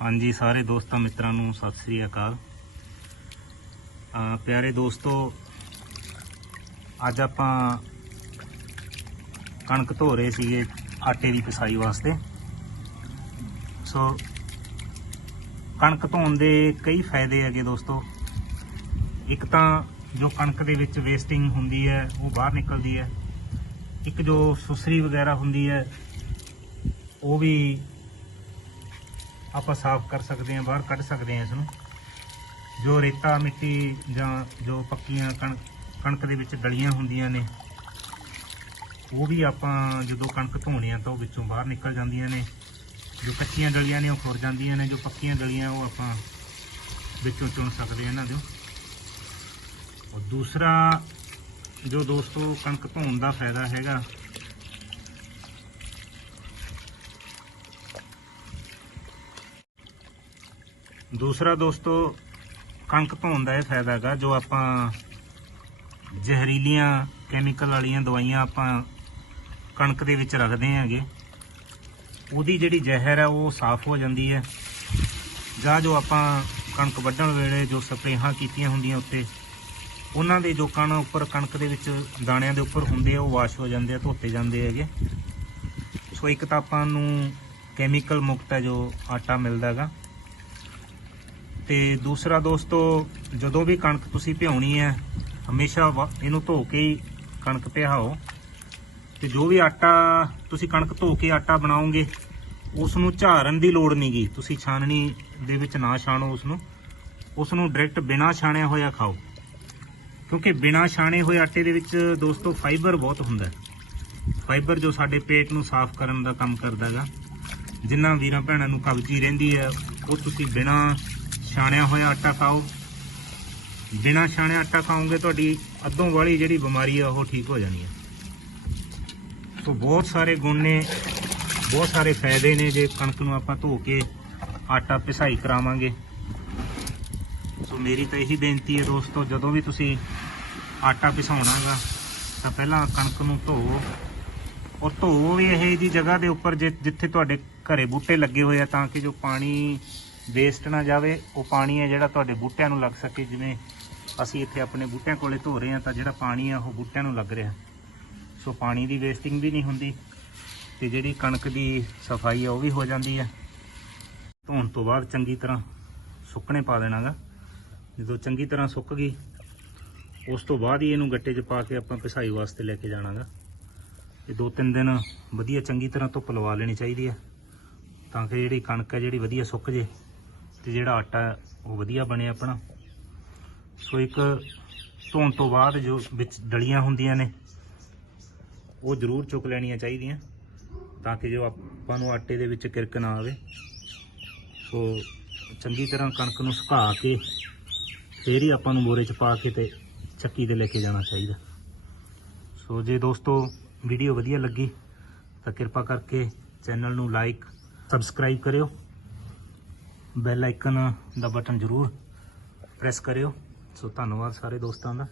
ਹਾਂਜੀ, ਸਾਰੇ ਦੋਸਤਾਂ ਮਿੱਤਰਾਂ ਨੂੰ ਸਤਿ ਸ੍ਰੀ ਅਕਾਲ। ਪਿਆਰੇ ਦੋਸਤੋ, ਅੱਜ ਆਪਾਂ ਕਣਕ ਧੋ ਰਹੇ ਸੀਗੇ ਆਟੇ ਦੀ ਪਿਸਾਈ ਵਾਸਤੇ। ਸੋ, ਕਣਕ ਧੋਣ ਦੇ ਕਈ ਫਾਇਦੇ ਹੈਗੇ ਦੋਸਤੋ। ਇੱਕ ਤਾਂ ਜੋ ਕਣਕ ਦੇ ਵਿੱਚ ਵੇਸਟਿੰਗ ਹੁੰਦੀ ਹੈ, ਉਹ ਬਾਹਰ ਨਿਕਲਦੀ ਹੈ। ਇੱਕ ਜੋ ਸੁਸਰੀ ਵਗੈਰਾ ਹੁੰਦੀ ਹੈ, ਉਹ ਵੀ ਆਪਾਂ ਸਾਫ਼ ਕਰ ਸਕਦੇ ਹਾਂ, ਬਾਹਰ ਕੱਢ ਸਕਦੇ ਹਾਂ ਇਸ ਨੂੰ ਜੋ ਰੇਤਾ, ਮਿੱਟੀ ਜਾਂ ਜੋ ਪੱਕੀਆਂ ਕਣਕ ਕਣਕ ਦੇ ਵਿੱਚ ਡਲੀਆਂ ਹੁੰਦੀਆਂ ਨੇ, ਉਹ ਵੀ ਆਪਾਂ ਜਦੋਂ ਕਣਕ ਧੋਣੀ ਆ ਤਾਂ ਉਹ ਵਿੱਚੋਂ ਬਾਹਰ ਨਿਕਲ ਜਾਂਦੀਆਂ ਨੇ। ਜੋ ਕੱਚੀਆਂ ਡਲੀਆਂ ਨੇ, ਉਹ ਖੁਰ ਜਾਂਦੀਆਂ ਨੇ। ਜੋ ਪੱਕੀਆਂ ਡਲੀਆਂ, ਉਹ ਆਪਾਂ ਵਿੱਚੋਂ ਚੁਣ ਸਕਦੇ ਹਾਂ ਇਹਨਾਂ ਦੇ। ਔਰ ਦੂਸਰਾ, ਜੋ ਦੋਸਤੋ, ਕਣਕ ਧੋਣ ਦਾ ਫਾਇਦਾ ਹੈਗਾ ਦੂਸਰਾ ਦੋਸਤੋ, ਕਣਕ ਧੋਣ ਦਾ ਇਹ ਫਾਇਦਾ ਹੈਗਾ, ਜੋ ਆਪਾਂ ਜ਼ਹਿਰੀਲੀਆਂ ਕੈਮੀਕਲ ਵਾਲੀਆਂ ਦਵਾਈਆਂ ਆਪਾਂ ਕਣਕ ਦੇ ਵਿੱਚ ਰੱਖਦੇ ਹਾਂਗੇ, ਉਹਦੀ ਜਿਹੜੀ ਜ਼ਹਿਰ ਹੈ ਉਹ ਸਾਫ਼ ਹੋ ਜਾਂਦੀ ਹੈ। ਜਾਂ ਜੋ ਆਪਾਂ ਕਣਕ ਵੱਢਣ ਵੇਲੇ ਜੋ ਸਪਰੇਹਾਂ ਕੀਤੀਆਂ ਹੁੰਦੀਆਂ ਉੱਤੇ, ਉਹਨਾਂ ਦੇ ਜੋ ਕਣ ਉੱਪਰ, ਕਣਕ ਦੇ ਵਿੱਚ ਦਾਣਿਆਂ ਦੇ ਉੱਪਰ ਹੁੰਦੇ ਆ, ਉਹ ਵਾਸ਼ ਹੋ ਜਾਂਦੇ ਆ, ਧੋਤੇ ਜਾਂਦੇ ਹੈਗੇ। ਸੋ ਇੱਕ ਤਾਂ ਆਪਾਂ ਨੂੰ ਕੈਮੀਕਲ ਮੁਕਤ ਹੈ ਜੋ ਆਟਾ ਮਿਲਦਾ ਹੈਗਾ। ਤੇ ਦੂਸਰਾ ਦੋਸਤੋ, ਜਦੋਂ ਵੀ ਕਣਕ ਤੁਸੀਂ ਭਿਉਣੀ ਹੈ, ਹਮੇਸ਼ਾ ਵਾ- ਇਹਨੂੰ ਧੋ ਕੇ ਹੀ ਕਣਕ ਪਿਹਾਓ ਤੇ ਜੋ ਵੀ ਆਟਾ ਤੁਸੀਂ ਕਣਕ ਧੋ ਕੇ ਆਟਾ ਬਣਾਓਗੇ ਉਸ ਨੂੰ ਝਾਰਨ ਦੀ ਲੋੜ ਨਹੀਂਗੀ ਤੁਸੀਂ ਛਾਨਣੀ ਦੇ ਵਿੱਚ ਨਾ ਛਾਣੋ ਉਸ ਨੂੰ ਉਸ ਨੂੰ ਡਾਇਰੈਕਟ ਬਿਨਾ ਛਾਣਿਆ ਹੋਇਆ ਖਾਓ। ਕਿਉਂਕਿ ਬਿਨਾ ਛਾਣੇ ਹੋਏ ਆਟੇ ਦੇ ਵਿੱਚ ਦੋਸਤੋ ਫਾਈਬਰ ਬਹੁਤ ਹੁੰਦਾ। ਫਾਈਬਰ ਜੋ ਸਾਡੇ ਪੇਟ ਨੂੰ ਸਾਫ਼ ਕਰਨ ਦਾ ਕੰਮ ਕਰਦਾ ਹੈਗਾ ਜਿਨ੍ਹਾਂ ਵੀਰਾਂ ਭੈਣਾਂ ਨੂੰ ਕਬਜ਼ੀ ਰਹਿੰਦੀ ਹੈ, ਉਹ ਤੁਸੀਂ ਬਿਨਾ ਛਾਣਿਆ ਹੋਇਆ ਆਟਾ ਖਾਓ। ਬਿਨਾ ਛਾਣਿਆ ਆਟਾ ਖਾਓਗੇ ਤੁਹਾਡੀ ਅੱਧੋਂ ਵਾਲੀ ਜਿਹੜੀ ਬਿਮਾਰੀ ਆ, ਉਹ ਠੀਕ ਹੋ ਜਾਣੀ ਹੈ ਸੋ ਬਹੁਤ ਸਾਰੇ ਗੁਣ ਨੇ, ਬਹੁਤ ਸਾਰੇ ਫਾਇਦੇ ਨੇ, ਜੇ ਕਣਕ ਨੂੰ ਆਪਾਂ ਧੋ ਕੇ ਆਟਾ ਪਿਸਾਈ ਕਰਾਵਾਂਗੇ। ਸੋ ਮੇਰੀ ਤਾਂ ਇਹੀ ਬੇਨਤੀ ਹੈ ਦੋਸਤੋ, ਜਦੋਂ ਵੀ ਤੁਸੀਂ ਆਟਾ ਪਿਸਾਉਣਾਗਾ, ਤਾਂ ਪਹਿਲਾਂ ਕਣਕ ਨੂੰ ਧੋਵੋ ਔਰ ਧੋਵੋ ਵੀ ਇਹ ਜੀ ਜਗ੍ਹਾ ਦੇ ਉੱਪਰ, ਜਿ- ਜਿੱਥੇ ਤੁਹਾਡੇ ਘਰੇ ਬੂਟੇ ਲੱਗੇ ਹੋਏ ਆ, ਤਾਂ ਕਿ ਜੋ ਪਾਣੀ ਵੇਸਟ ਨਾ ਜਾਵੇ, ਉਹ ਪਾਣੀ ਹੈ ਜਿਹੜਾ ਤੁਹਾਡੇ ਬੂਟਿਆਂ ਨੂੰ ਲੱਗ ਸਕੇ, ਜਿਵੇਂ ਅਸੀਂ ਇੱਥੇ ਆਪਣੇ ਬੂਟਿਆਂ ਕੋਲੇ ਧੋ ਰਹੇ ਹਾਂ, ਤਾਂ ਜਿਹੜਾ ਪਾਣੀ ਆ ਉਹ ਬੂਟਿਆਂ ਨੂੰ ਲੱਗ ਰਿਹਾ। ਸੋ ਪਾਣੀ ਦੀ ਵੇਸਟਿੰਗ ਵੀ ਨਹੀਂ ਹੁੰਦੀ ਤੇ ਜਿਹੜੀ ਕਣਕ ਦੀ ਸਫ਼ਾਈ ਆ ਉਹ ਵੀ ਹੋ ਜਾਂਦੀ ਹੈ। ਧੋਣ ਤੋਂ ਬਾਅਦ ਚੰਗੀ ਤਰ੍ਹਾਂ ਸੁੱਕਣੇ ਪਾ ਦੇਣਾਗਾ। ਜਦੋਂ ਚੰਗੀ ਤਰ੍ਹਾਂ ਸੁੱਕ ਗਈ, ਉਸ ਤੋਂ ਬਾਅਦ ਹੀ ਇਹਨੂੰ ਗੱਟੇ 'ਚ ਪਾ ਕੇ ਆਪਾਂ ਪਿਸਾਈ ਵਾਸਤੇ ਲੈ ਕੇ ਜਾਣਾਗਾ। ਇਹ ਦੋ ਤਿੰਨ ਦਿਨ ਵਧੀਆ ਚੰਗੀ ਤਰ੍ਹਾਂ ਧੁੱਪ ਲਵਾ ਲੈਣੀ ਚਾਹੀਦੀ ਹੈ, ਤਾਂ ਕਿ ਜਿਹੜੀ ਕਣਕ ਹੈ, ਜਿਹੜੀ ਵਧੀਆ ਸੁੱਕ ਜੇ ਤੇ ਜਿਹੜਾ ਆਟਾ ਉਹ ਵਧੀਆ ਬਣੇ ਆਪਣਾ। ਸੋ ਇੱਕ ਧੋਣ ਤੋਂ ਬਾਅਦ ਜੋ ਵਿੱਚ ਡਲੀਆਂ ਹੁੰਦੀਆਂ ਨੇ, ਉਹ ਜ਼ਰੂਰ ਚੁੱਕ ਲੈਣੀਆਂ ਚਾਹੀਦੀਆਂ, ਤਾਂ ਕਿ ਜੋ ਆਪਾਂ ਨੂੰ ਆਟੇ ਦੇ ਵਿੱਚ ਕਿਰਕ ਨਾ ਆਵੇ। ਸੋ ਚੰਗੀ ਤਰ੍ਹਾਂ ਕਣਕ ਨੂੰ ਸੁਕਾ ਕੇ ਫੇਰ ਹੀ ਆਪਾਂ ਨੂੰ ਬੋਰੇ 'ਚ ਪਾ ਕੇ ਤੇ ਚੱਕੀ ਤੇ ਲੈ ਕੇ ਜਾਣਾ ਚਾਹੀਦਾ। ਸੋ ਜੇ ਦੋਸਤੋ ਵੀਡੀਓ ਵਧੀਆ ਲੱਗੀ, ਤਾਂ ਕਿਰਪਾ ਕਰਕੇ ਚੈਨਲ ਨੂੰ ਲਾਈਕ, ਸਬਸਕ੍ਰਾਈਬ ਕਰਿਓ। ਬੈਲ ਆਈਕਨ ਦਾ ਬਟਨ ਜ਼ਰੂਰ ਪ੍ਰੈਸ ਕਰਿਓ। ਸੋ ਧੰਨਵਾਦ ਸਾਰੇ ਦੋਸਤਾਂ ਦਾ।